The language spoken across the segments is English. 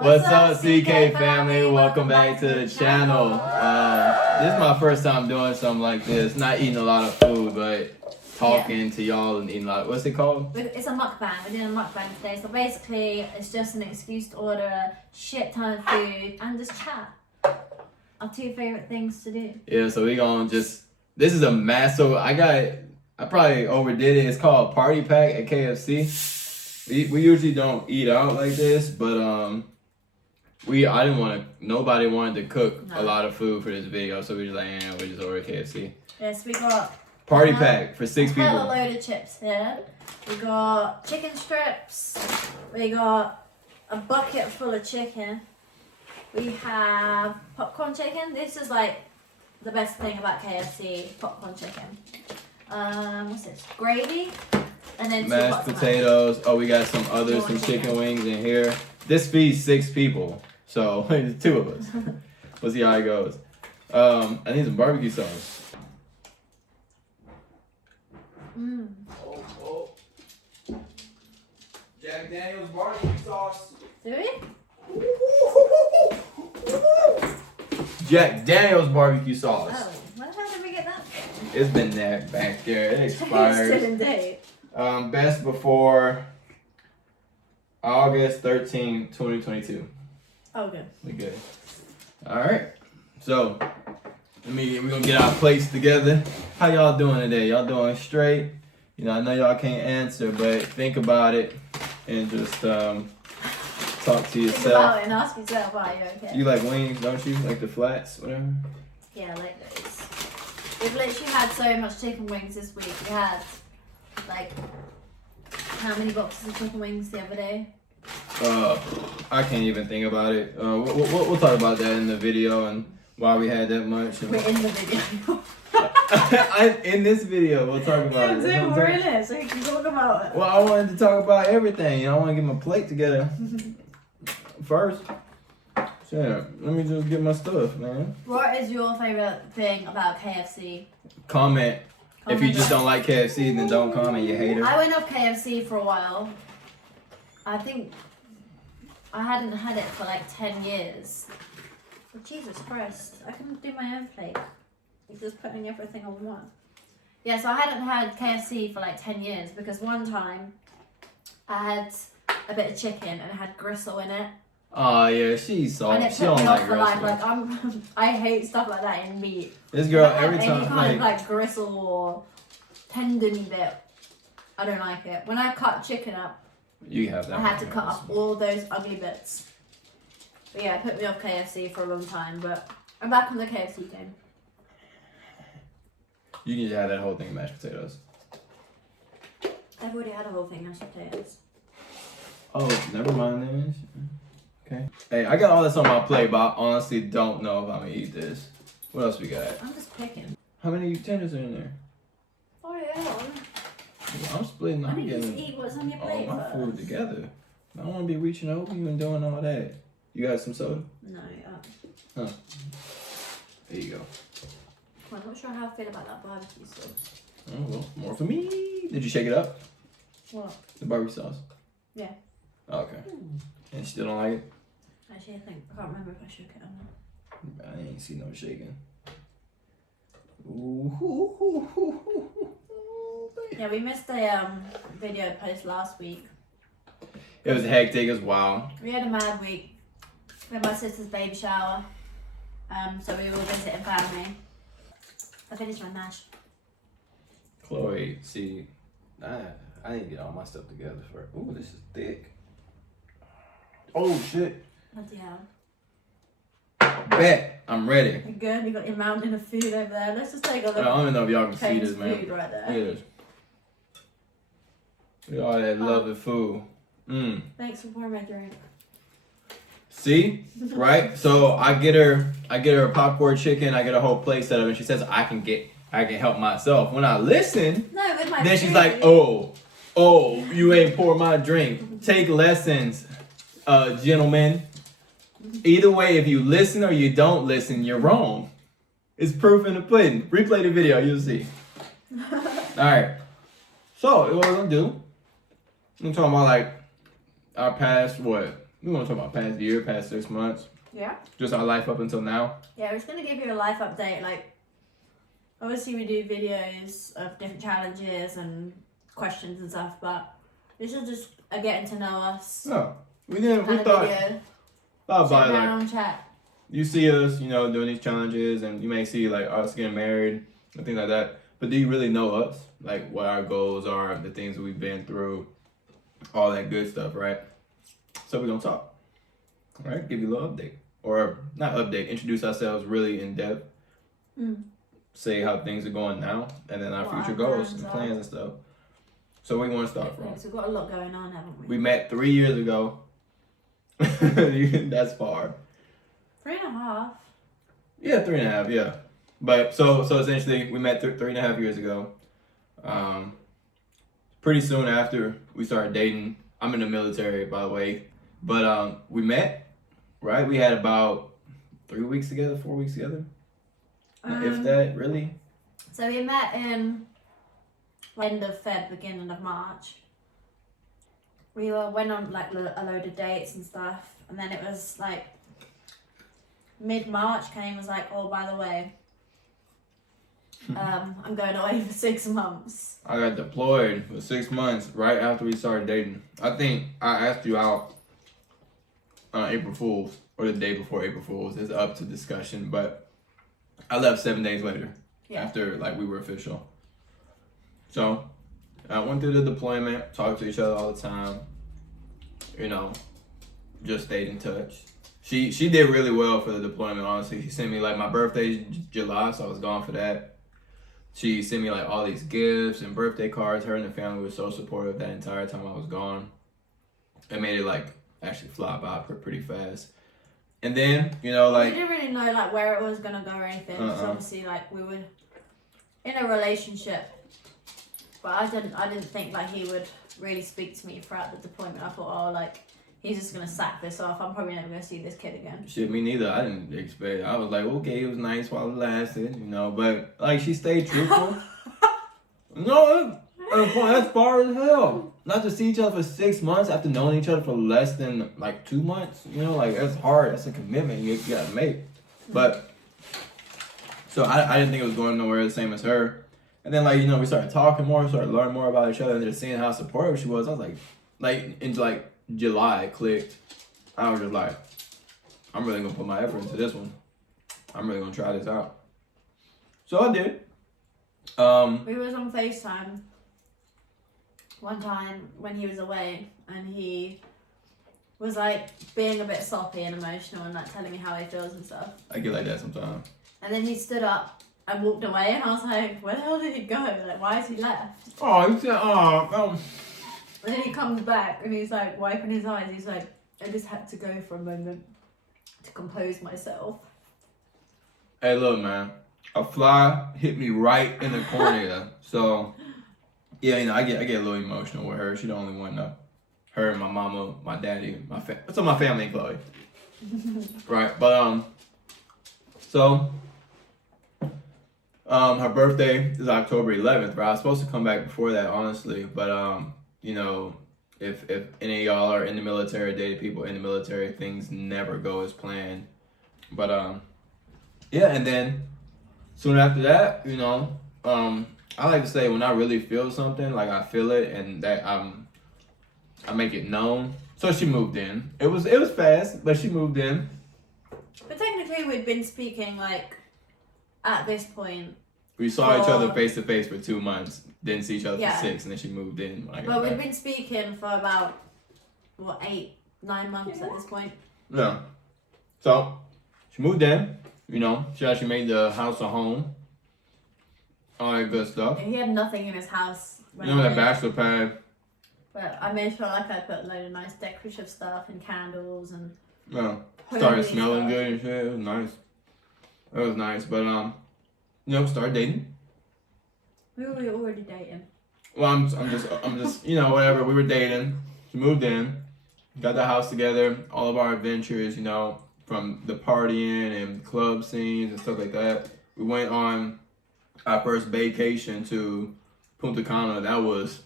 What's up, CK family? Welcome back to the channel. This is my first time doing something like this. Not eating a lot of food, but talking to y'all and eating a lot. What's it called? It's a mukbang. We're doing a mukbang today. So basically, it's just an excuse to order a shit ton of food and just chat. Our two favorite things to do. Yeah, so we gonna just. This is a massive. I probably overdid it. It's called Party Pack at KFC. We usually don't eat out like this, but nobody wanted to cook a lot of food for this video, so we just like, we just ordered KFC. Yes, we got Party Pack for 6 people. A load of chips here. We got chicken strips. We got a bucket full of chicken. We have popcorn chicken. This is like the best thing about KFC, popcorn chicken. What's this? Gravy. And then mashed potatoes. Oh, we got some chicken wings in here. This feeds 6 people, so it's 2 of us. We'll see how it goes. I need some barbecue sauce. Oh. Jack Daniel's barbecue sauce. Do we? Jack Daniel's barbecue sauce. Oh, where the hell did we get that from? It's been there back there. It expires. Still in date. Best before August 13, 2022. Oh, good. We good. All right. So, we're gonna get our plates together. How y'all doing today? Y'all doing straight? You know, I know y'all can't answer, but think about it and just talk to yourself. Think about it and ask yourself, are you okay? You like wings, don't you? Like the flats, whatever? Yeah, I like those. We've literally had so much chicken wings this week. We had like how many boxes of chicken wings the other day? I can't even think about it. We'll talk about that in the video and why we had that much. We're in the video. In this video, we'll talk about it. Yeah, we're in it, so you can talk about it. Well, I wanted to talk about everything. I want to get my plate together first. Yeah, let me just get my stuff, man. What is your favorite thing about KFC? Comment. If you just don't like KFC, then don't comment, you hater. I went off KFC for a while. I think I hadn't had it for like 10 years. But Jesus Christ, I couldn't do my own plate. You're just putting everything on one. Yeah, so I hadn't had KFC for like 10 years because one time I had a bit of chicken and it had gristle in it. Oh yeah, she's soft. And it She put don't me like off for gristle. like I hate stuff like that in meat. This girl If I have every time any kind of like gristle or tendony bit, I don't like it. When I cut chicken up, you have that. I had to cut up all those ugly bits. But yeah, it put me off KFC for a long time, but I'm back on the KFC game. You need to have that whole thing of mashed potatoes. I've already had a whole thing of mashed potatoes. Oh, never mind then. Okay. Hey, I got all this on my plate, but I honestly don't know if I'm gonna eat this. What else we got? I'm just picking. How many utensils are in there? Oh yeah. I'm splitting. I I'm need to getting eat what's on your all plate my first. food together. I don't want to be reaching over you and doing all that. You got some soda? No, Huh. There you go. I'm not sure how I feel about that barbecue sauce. Oh, well, more for me. Did you shake it up? What? The barbecue sauce? Yeah. Oh, okay. And you still don't like it? Actually, I can't remember if I shook it or not. I ain't see no shaking. Ooh. Yeah, we missed a video post last week. It was hectic as wow. We had a mad week. We had my sister's baby shower. So we were visiting family. I finished my mash. Chloe, see, I need to get all my stuff together first. Ooh, this is thick. Oh shit. Bloody hell. Bet. I'm ready. You good? You got your mountain of food over there. Let's just take a look. I don't even know if y'all can see Famous this, man. food right there. Look at this. Look at all that lovely food. Thanks for pouring my drink. See? Right? So I get her a popcorn chicken, I get a whole plate set up, and she says I can help myself. When I listen, No, with my then food. she's like, oh, you ain't pour my drink. Take lessons, gentlemen. Either way, if you listen or you don't listen, you're wrong. It's proof in the pudding. Replay the video, you'll see. Alright. So, what we're gonna do, I'm talking about like our past, We want to talk about past year, past 6 months. Yeah. Just our life up until now. Yeah, we're just gonna give you a life update. Like, obviously we do videos of different challenges and questions and stuff, but this is just a getting to know us No, we kind of thought video. about Sit like down, chat. you see us, you know, doing these challenges, and you may see like us getting married and things like that. But do you really know us? Like what our goals are, the things that we've been through, all that good stuff, right? So we're gonna talk. All right, give you a little update. Or not update, introduce ourselves really in depth. Say how things are going now, and then our What future our goals plans and are. plans and stuff. So we want to start from. Yeah, so we've got a lot going on, haven't we? We met 3 years ago. That's far. 3.5. Yeah, 3.5. Yeah, but so essentially we met 3.5 years ago. Pretty soon after we started dating. I'm in the military, by the way, but we met. Right, we had about 3 weeks together, 4 weeks together. If that, really. So we met in end of Feb, beginning of March. We went on like a load of dates and stuff, and then it was like mid-March came, was like, oh, by the way, I'm going away for 6 months. I got deployed for 6 months right after we started dating. I think I asked you out on April Fool's or the day before April Fool's. It's up to discussion, but I left 7 days later after like we were official. So I went through the deployment, talked to each other all the time. You know, just stayed in touch. She did really well for the deployment, honestly. She sent me like my birthday's July, so I was gone for that. She sent me like all these gifts and birthday cards. Her and the family were so supportive that entire time I was gone. It made it like actually fly by pretty fast. And then, you know, like we didn't really know like where it was gonna go or anything. Because obviously, like we were in a relationship, but I didn't think like he would really speak to me throughout the deployment. I thought, oh, like he's just gonna sack this off. I'm probably never gonna see this kid again. Shit, me neither. I didn't expect. I was like, okay, it was nice while it lasted, you know. But like, she stayed truthful. No, that's far as hell. Not to see each other for 6 months after knowing each other for less than like 2 months. You know, like that's hard. That's a commitment you gotta make. But so I didn't think it was going nowhere the same as her. And then like, you know, we started talking more, started learning more about each other, and just seeing how supportive she was. I was like into like July it clicked. I was just like, I'm really gonna put my effort into this one. I'm really gonna try this out. So I did. We was on FaceTime one time when he was away, and he was like being a bit sloppy and emotional and like telling me how he feels and stuff. I get like that sometimes. And then he stood up and walked away, and I was like, where the hell did he go? Like, why has he left? Oh, he said, oh. And then he comes back and he's like wiping his eyes. He's like, I just had to go for a moment to compose myself. Hey, look, man. A fly hit me right in the cornea. So, yeah, you know, I get a little emotional with her. She the only one though. Her, my mama, my daddy, my family and Chloe. Right, but so her birthday is October 11th, right? I was supposed to come back before that, honestly, but you know, if any of y'all are in the military, dated people in the military, things never go as planned. But yeah, and then soon after that, you know, I like to say when I really feel something, like I feel it, and that I make it known. So she moved in. It was fast, but she moved in. But technically, we'd been speaking like at this point. We saw each other face to face for 2 months. Didn't see each other for 6, and then she moved in. When I got But back. we'd been speaking for about 8, 9 months at this point. Yeah. So she moved in. You know, she actually made the house a home. All that good stuff. He had nothing in his house. You know that bachelor pad. But I made sure like I put a load of nice decorative stuff and candles and. Yeah. Started homely smelling stuff. good and shit. It was nice. It was nice, but you know, started dating. We were already dating. Well, I'm just, you know, whatever. We were dating. She moved in, got the house together. All of our adventures, you know, from the partying and club scenes and stuff like that. We went on our first vacation to Punta Cana. That was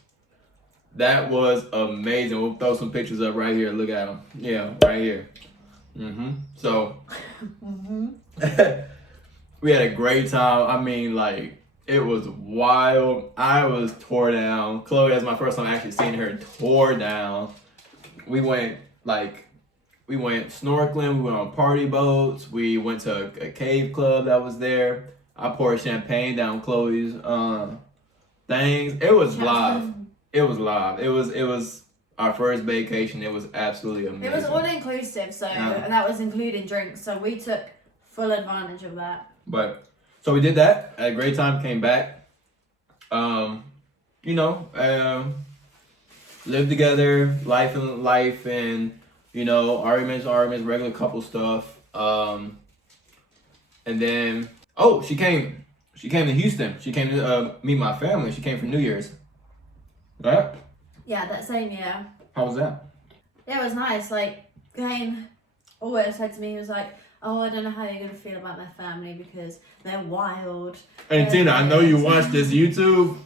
That was amazing. We'll throw some pictures up right here. Look at them. Yeah, right here. So we had a great time. I mean, like, it was wild. I was tore down. Chloe, that's my first time actually seeing her tore down. We went snorkeling. We went on party boats. We went to a cave club that was there. I poured champagne down Chloe's things. It was live. It was live. It was our first vacation. It was absolutely amazing. It was all inclusive, so and that was including drinks. So we took full advantage of that. But so we did that. Had a great time. Came back. Lived together. Life, and arguments, regular couple stuff. And then she came to Houston. She came to meet my family. She came for New Year's. Right? Yeah, that same year. How was that? Yeah, it was nice. Like, Kane always said to me, he was like, oh, I don't know how you're going to feel about my family because they're wild. Hey, Tina, I know you watch this YouTube.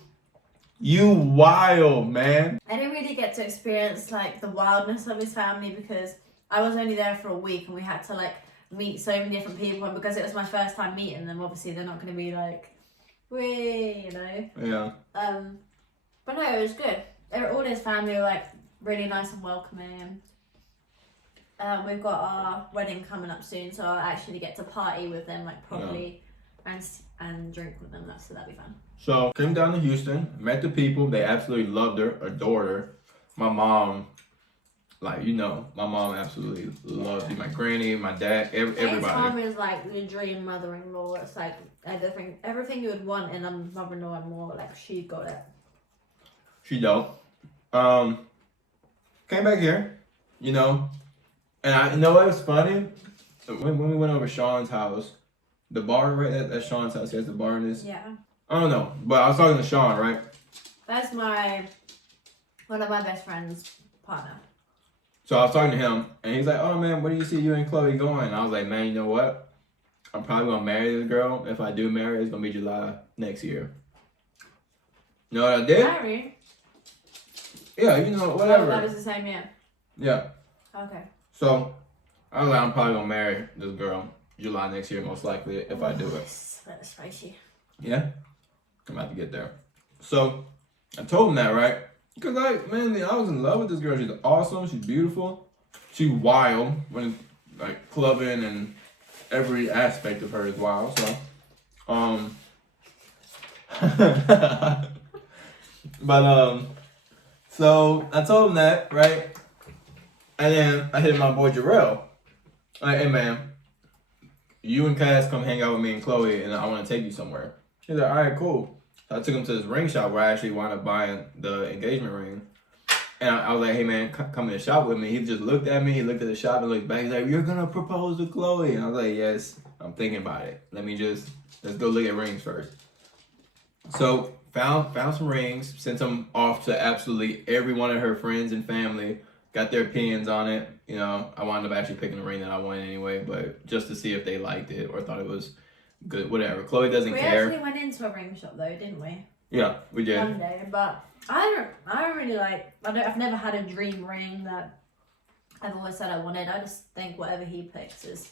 You wild, man. I didn't really get to experience, like, the wildness of his family because I was only there for a week and we had to, like, meet so many different people. And because it was my first time meeting them, obviously they're not going to be like, wee, Yeah. But no, it was good. All his family were like really nice and welcoming. We've got our wedding coming up soon, so I'll actually get to party with them like properly and drink with them. So that'll be fun. So came down to Houston, met the people. They absolutely loved her, adored her. My mom, my mom absolutely loves you. My granny, my dad, everybody. My mom is like your dream mother-in-law. It's like everything you would want in a mother-in-law and more. Like she got it. She don't. Came back here, and I know it was funny. When we went over Sean's house, the bar right at Sean's house, he has the bar in this. Yeah. I don't know, but I was talking to Sean, right? That's one of my best friend's partner. So I was talking to him, and he's like, "Oh man, where do you see you and Chloe going?" And I was like, "Man, you know what? I'm probably gonna marry this girl. If I do marry, it's gonna be July next year." You know what I did? Married? Yeah, whatever. Oh, that was the same year. Yeah. Okay. So I was like, I'm probably gonna marry this girl July next year, most likely, if I do it. That's spicy. Yeah, I'm about to get there. So I told him that, right? Because man, I was in love with this girl. She's awesome. She's beautiful. She's wild when clubbing and every aspect of her is wild. So, so I told him that, right? And then I hit my boy Jarrell. Like, hey man, you and Cass come hang out with me and Chloe, and I want to take you somewhere. He's like, all right, cool. So I took him to this ring shop where I actually wound up buying the engagement ring. And I was like, hey man, come in the shop with me. He just looked at me, he looked at the shop and looked back. He's like, you're gonna propose to Chloe? And I was like, yes, I'm thinking about it. Let's go look at rings first. So found some rings, sent them off to absolutely every one of her friends and family, got their opinions on it. I wound up actually picking the ring that I wanted anyway, but just to see if they liked it or thought it was good, whatever. Chloe doesn't care. We actually went into a ring shop though, didn't we? Yeah, we did. One day, but I don't really I've never had a dream ring that I've always said I wanted. I just think whatever he picks is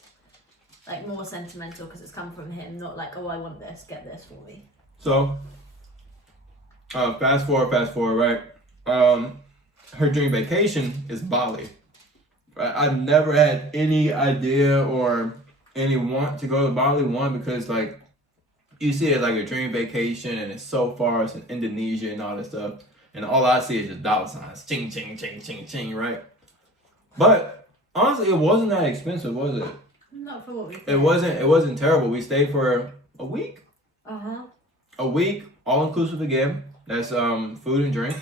like more sentimental because it's come from him, not like, oh, I want this, get this for me. So, fast forward, right? Her dream vacation is Bali. Right? I've never had any idea or any want to go to Bali. One, because you see it like a dream vacation and it's so far, it's in Indonesia and all that stuff. And all I see is just dollar signs. Ching, ching, ching, ching, ching, right? But honestly, it wasn't that expensive, was it? Not for what we It wasn't terrible. We stayed for a week. Uh-huh. A week, all inclusive again. That's food and drinks.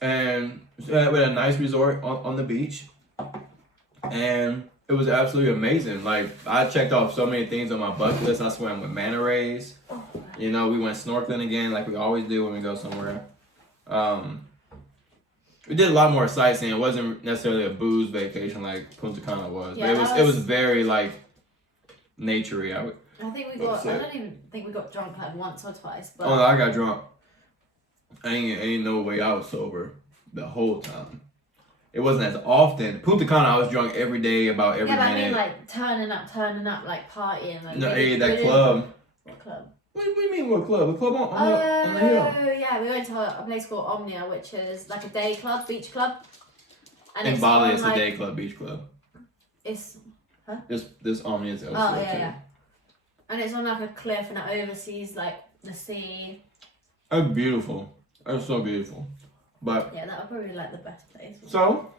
And we had a nice resort on the beach. And it was absolutely amazing. Like, I checked off so many things on my bucket list. I swam with manta rays. We went snorkeling again like we always do when we go somewhere. We did a lot more sightseeing. It wasn't necessarily a booze vacation like Punta Cana was. Yeah, but it was very naturey. I don't even think we got drunk like once or twice. But Oh no, I got drunk. ain't no way I was sober the whole time. It wasn't as often. Punta Cana, I was drunk every day, about every Yeah, but I minute. mean, like, turning up, like, partying. Like, No, we that didn't- club. What club? What do you mean what club? The club on the Oh, hill. yeah, we went to a place called Omnia, which is like a day club, beach club. And In it's Bali, on, it's like, a day club, beach club. It's, This Omni is elsewhere oh, yeah, too. yeah. And it's on, like, a cliff and it oversees, like, the sea. It's beautiful. It's so beautiful. But, Yeah, that would probably be, like, the best place. so,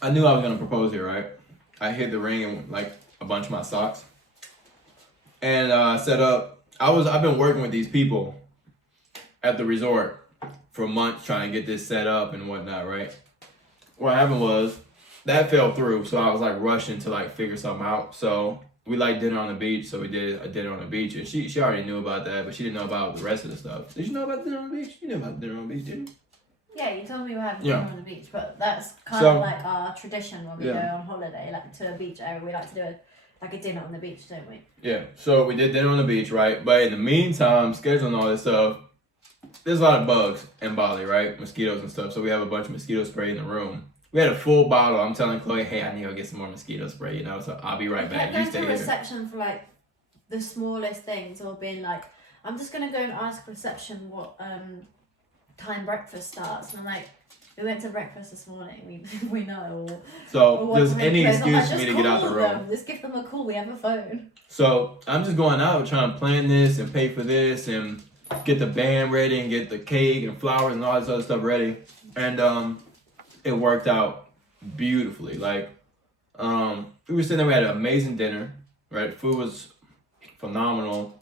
I knew I was going to propose here, right? I hit the ring in, like, a bunch of my socks. And set up, I've been working with these people at the resort for months trying to get this set up and whatnot, right? What happened was, that fell through, so I was, like, rushing to, like, figure something out. So, we like dinner on the beach, so we did a dinner on the beach, and she already knew about that, but she didn't know about the rest of the stuff. Did you know about dinner on the beach? You knew about dinner on the beach, didn't you? Yeah, you told me we have Yeah. dinner on the beach, but that's kind So- of like our tradition when we Yeah. go on holiday, like to a beach area. We like to do a dinner on the beach, don't we? Yeah, so we did dinner on the beach, right? But in the meantime, scheduling all this stuff, there's a lot of bugs in Bali, right? Mosquitoes and stuff, so we have a bunch of mosquito spray in the room. We had a full bottle. I'm telling Chloe, hey, I need to go get some more mosquito spray, you know, so I'll be right back. You Going stay to here. reception for like the smallest things, or being like, I'm just gonna go and ask reception what time breakfast starts, and I'm like, we went to breakfast this morning. We know. Or So what there's time any it is. I'm like, excuse for me just to get out the call room. them. Just give them a call. We have a phone. So I'm just going out trying to plan this and pay for this and get the band ready and get the cake and flowers and all this other stuff ready. And it worked out beautifully. Like we were sitting there, we had an amazing dinner, right? Food was phenomenal.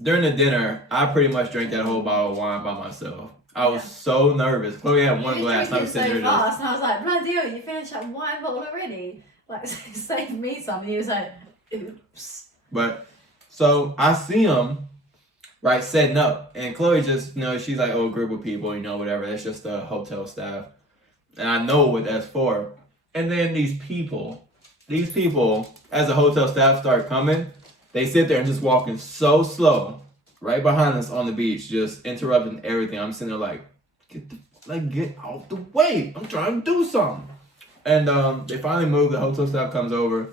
During the dinner, I pretty much drank that whole bottle of wine by myself. I was so nervous. Chloe had one You glass, and I drank was it sitting so there just. fast, and I was like, bloody hell, you finished that wine bottle already? Like, save me some. And he was like, oops. But so I see him, right, setting up, and Chloe just, you know, she's like, oh, group of people, you know, whatever. That's just the hotel staff, and I know what that's for. And then these people, as the hotel staff start coming, they sit there and just walking so slow, right behind us on the beach, just interrupting everything. I'm sitting there like, get out the way. I'm trying to do something. And they finally move. The hotel staff comes over,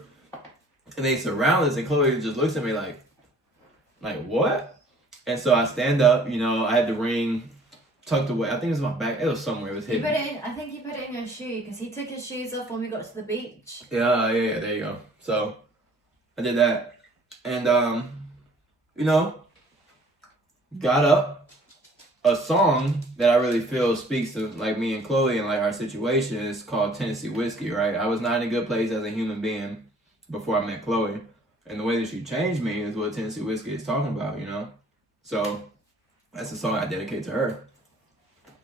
and they surround us. And Chloe just looks at me like what? And so I stand up. You know, I had the ring tucked away. I think it was in my back. It was somewhere. It was hidden. I think you put it in your shoe because he took his shoes off when we got to the beach. Yeah. There you go. So I did that, and you know, got up. A song that I really feel speaks to like me and Chloe and like our situation is called Tennessee Whiskey, right? I was not in a good place as a human being before I met Chloe. And the way that she changed me is what Tennessee Whiskey is talking about, you know? So that's the song I dedicate to her.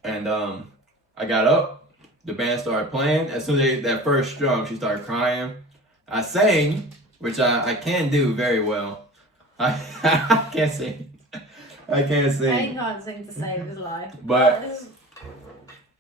And I got up, the band started playing. As soon as that first strum, she started crying. I sang, which I can do very well. I can't sing. I can't sing. I can't sing to save his life. But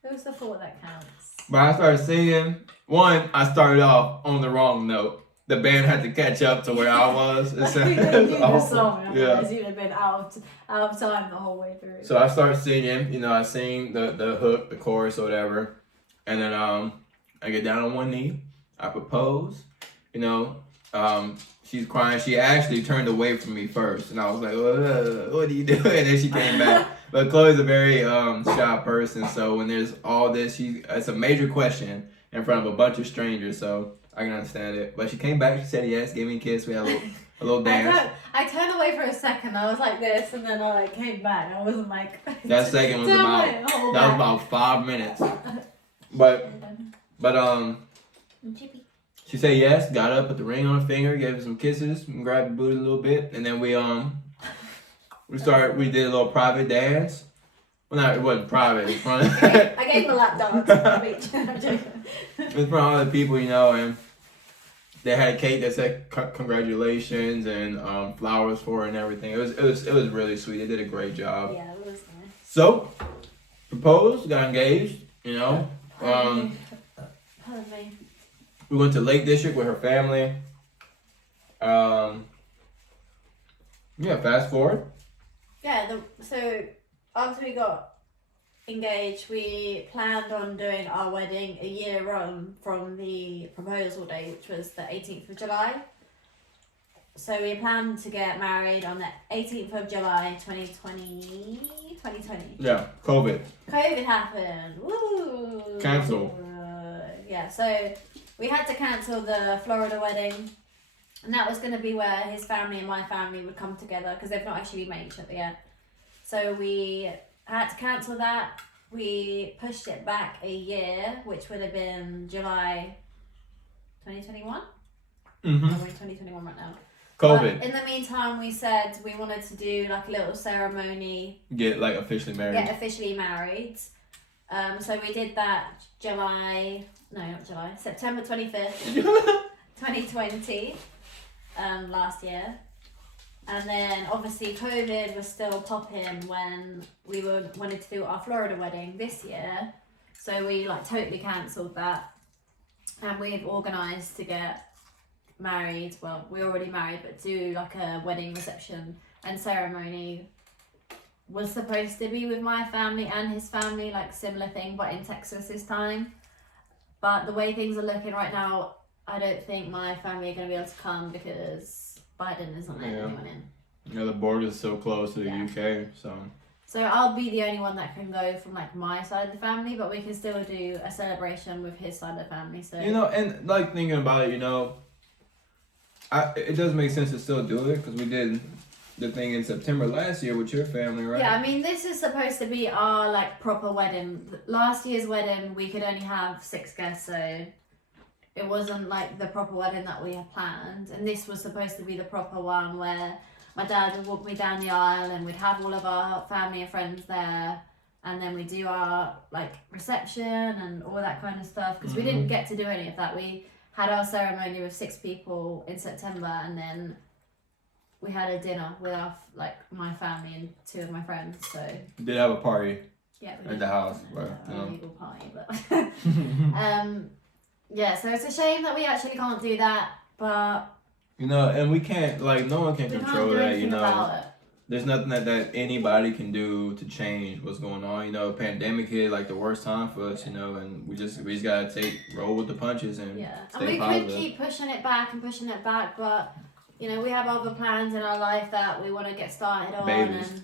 it was the thought that counts. But I started singing. One, I started off on the wrong note. The band had to catch up to where I was. You didn't do the awful. song, Yeah. otherwise you'd have been out of time the whole way through. So I started singing. You know, I sing the hook, the chorus, or whatever. And then I get down on one knee. I propose. You know, she's crying. She actually turned away from me first, and I was like, "What are you doing?" And then she came back. But Chloe's a very shy person, so when there's all this, it's a major question in front of a bunch of strangers, so I can understand it. But she came back. She said yes, gave me a kiss. We had a little dance. I turned away for a second. I was like this, and then I came back. I wasn't like. That second was about 5 minutes. But she said yes, got up, put the ring on her finger, gave her some kisses, and grabbed the booty a little bit, and then we did a little private dance. Well, no, it wasn't private. It was I gave him a lap dance on the beach. I'm joking. It was from other people, you know, and they had a cake that said congratulations and flowers for her and everything. It was really sweet. They did a great job. Yeah, it was nice. So, proposed, got engaged, you know. Pardon me. We went to Lake District with her family. Yeah, fast forward. Yeah, so after we got engaged, we planned on doing our wedding a year on from the proposal day, which was the 18th of July. So we planned to get married on the 18th of July 2020. Yeah, COVID. COVID happened. Woo! Cancel. Yeah, so we had to cancel the Florida wedding. And that was going to be where his family and my family would come together because they've not actually met each other yet. So we had to cancel that. We pushed it back a year, which would have been July 2021. Mm-hmm. We're in 2021 right now. COVID. But in the meantime, we said we wanted to do like a little ceremony. Get like officially married. So we did that September 25th, 2020, last year. And then obviously COVID was still popping when we wanted to do our Florida wedding this year. So we like totally cancelled that. And we've organised to get married. Well, we're already married, but do like a wedding reception and ceremony. Was supposed to be with my family and his family, like similar thing, but in Texas this time. But the way things are looking right now, I don't think my family are going to be able to come because Biden isn't letting anyone in. Yeah, the border is so close to the UK, so. So I'll be the only one that can go from like my side of the family, but we can still do a celebration with his side of the family. So and like thinking about it, it does make sense to still do it because we did the thing in September last year with your family, right? Yeah, I mean, this is supposed to be our like proper wedding. Last year's wedding, we could only have 6 guests, so it wasn't like the proper wedding that we had planned. And this was supposed to be the proper one where my dad would walk me down the aisle and we'd have all of our family and friends there. And then we do our like reception and all that kind of stuff because we didn't get to do any of that. We had our ceremony with 6 people in September, and then we had a dinner with my family and 2 of my friends. So we did have a party. Yeah, at the house, right? A legal party, but yeah. So it's a shame that we actually can't do that, but and we can't no one can we control can't do that. anything about it. There's nothing that anybody can do to change what's going on. Pandemic hit like the worst time for us. And we just gotta roll with the punches and stay positive. Could keep pushing it back, but we have other plans in our life that we want to get started on. Babies. And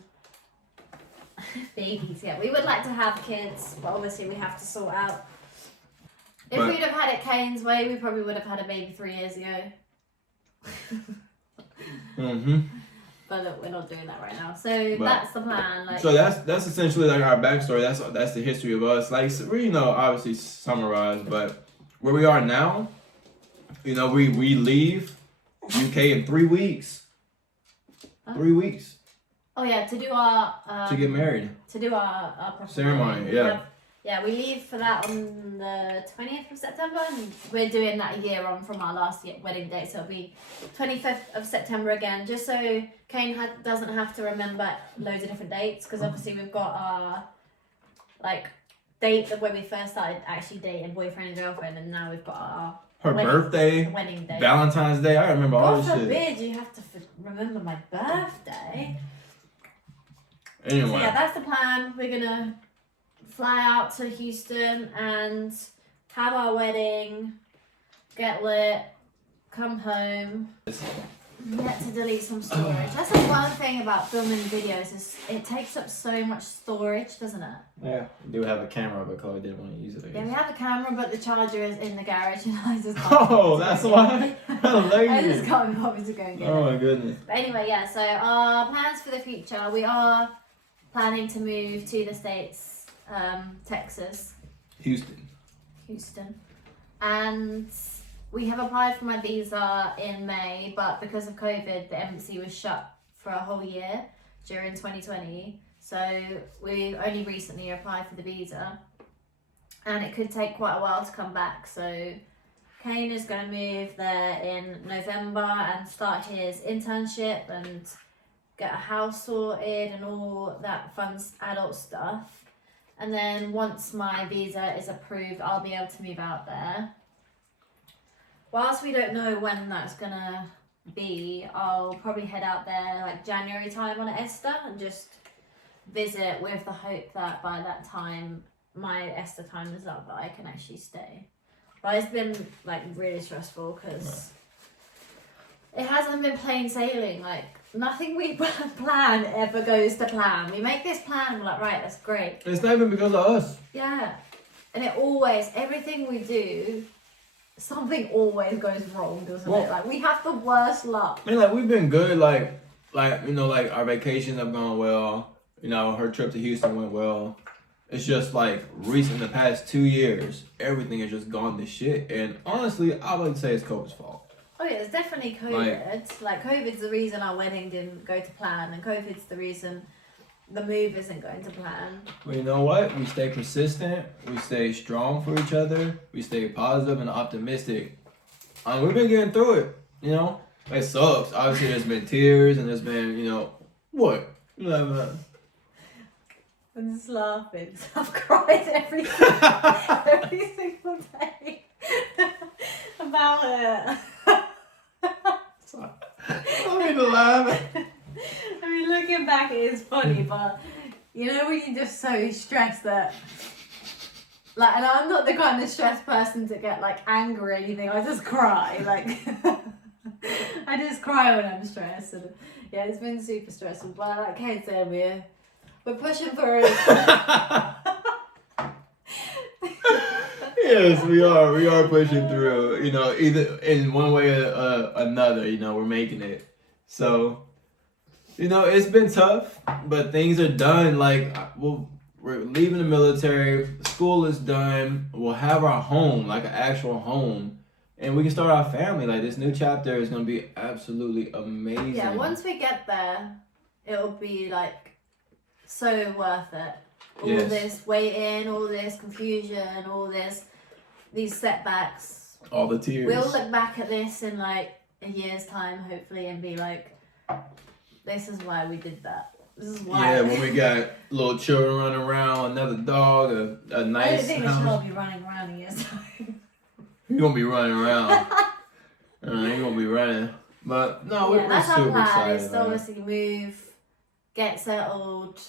babies, yeah. We would like to have kids, but obviously we have to sort out. If we'd have had it Kane's way, we probably would have had a baby 3 years ago. But look, we're not doing that right now. So that's the plan. So that's essentially like our backstory. That's the history of us. We obviously summarized, but where we are now, we leave UK in 3 weeks. 3 weeks. Oh yeah, to do our to get married. To do our proper ceremony. We leave for that on the 20th of September, and we're doing that a year on from our last wedding date, so it'll be 25th of September again, just so Kane doesn't have to remember loads of different dates, because obviously we've got our date of when we first started actually dating, boyfriend and girlfriend, and now we've got our birthday, wedding day, Valentine's Day. I remember all this shit. God forbid you have to remember my birthday. Anyway, so that's the plan. We're gonna fly out to Houston and have our wedding, get lit, come home. Get to delete some storage. That's the one thing about filming videos is it takes up so much storage, doesn't it? Yeah. We do have a camera, but Chloe didn't want to use it. Yeah, we have a camera, but the charger is in the garage, and I just can't. Oh, that's why. I just can't be bothered to go and get it. Oh my goodness. But anyway, yeah. So our plans for the future, we are planning to move to the States. Texas. Houston. And we have applied for my visa in May, but because of COVID, the embassy was shut for a whole year during 2020. So we only recently applied for the visa, and it could take quite a while to come back. So Kane is going to move there in November and start his internship and get a house sorted and all that fun adult stuff. And then once my visa is approved, I'll be able to move out there. Whilst we don't know when that's gonna be, I'll probably head out there January time on Esther and just visit with the hope that by that time my Esther time is up, that I can actually stay. But it's been like really stressful because it hasn't been plain sailing. Like nothing we plan ever goes to plan. We make this plan, we're like, right, that's great. It's not even because of us. Yeah. And it always, everything we do, something always goes wrong, doesn't it? Like we have the worst luck. I mean, like we've been good. Like you know, like our vacations have gone well. You know, her trip to Houston went well. It's just like recent, the past 2 years, everything has just gone to shit. And honestly, I would say it's COVID's fault. Oh yeah, it's definitely COVID. Like COVID's the reason our wedding didn't go to plan, and COVID's the reason the move isn't going to plan. But you know what? We stay persistent. We stay strong for each other. We stay positive and optimistic. We've been getting through it. You know, it sucks. Obviously, there's been tears and there's been, you know, what? I'm just laughing. I've cried every single day about it. I mean to laugh. I mean, looking back, it is funny, but you know when you're just so stressed that, like, and I'm not the kind of stressed person to get like angry or anything. I just cry, like, I just cry when I'm stressed, and yeah, it's been super stressful. But like Kate said, we're pushing through. Yes, we are. We are pushing through. You know, either in one way or another. You know, we're making it. So, you know, it's been tough, but things are done. Like, we're leaving the military. School is done. We'll have our home, like an actual home, and we can start our family. Like, this new chapter is gonna be absolutely amazing. Yeah, once we get there, it'll be like so worth it. All this waiting, all this confusion, these setbacks. All the tears. We'll look back at this in like a year's time, hopefully, and be like, this is why we did that. This is why. Yeah, when we got little children running around, another dog, a nice I don't think we should house. all be running around in a year's time. You're gonna be running around. You're gonna be running. But no, we're that's super our plan. excited. Is to obviously move, get settled,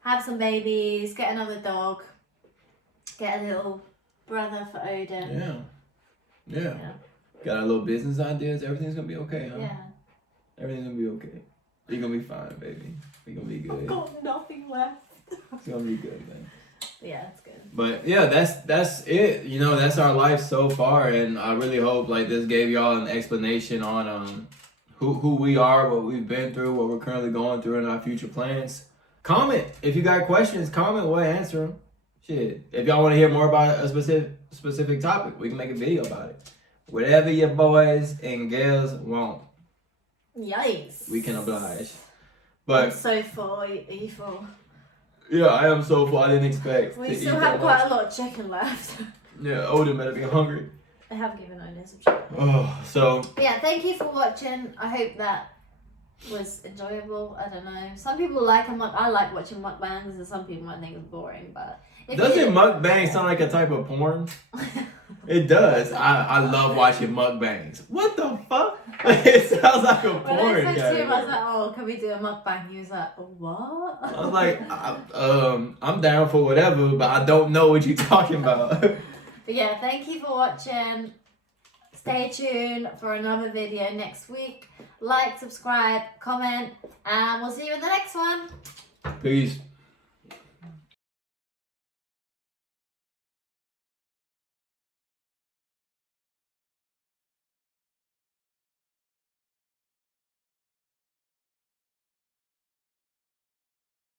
have some babies, get another dog, get a little brother for Odin. Yeah. Got our little business ideas. Everything's gonna be okay, huh? Yeah. Everything's gonna be okay. You're gonna be fine, baby. You're gonna be good. I've got nothing left. It's gonna be good, man. Yeah, it's good. But yeah, that's it. You know, that's our life so far, and I really hope like this gave y'all an explanation on who we are, what we've been through, what we're currently going through, and our future plans. Comment if you got questions. Comment, we'll answer them. Shit, if y'all want to hear more about a specific topic, we can make a video about it. Whatever your boys and girls want, Yikes. we can oblige. I'm But so full. Are you full? yeah, I am so full. I didn't expect. We to still eat have that quite much. a lot of chicken left. Yeah, Odin better be hungry. I have given Odin some chicken. Oh, so Yeah, thank you for watching. I hope that was enjoyable. I don't know. Some people like I like watching mukbangs, and some people might think it's boring. But doesn't mukbang sound like a type of porn? It does. I love watching mukbangs. What the fuck? It sounds like a When porn. I said to him, I was category. like, "Oh, can we do a mukbang?" He was like, "What?" I was like, I'm down for whatever, but I don't know what you're talking about. But yeah, thank you for watching. Stay tuned for another video next week. Like, subscribe, comment, and we'll see you in the next one. Peace.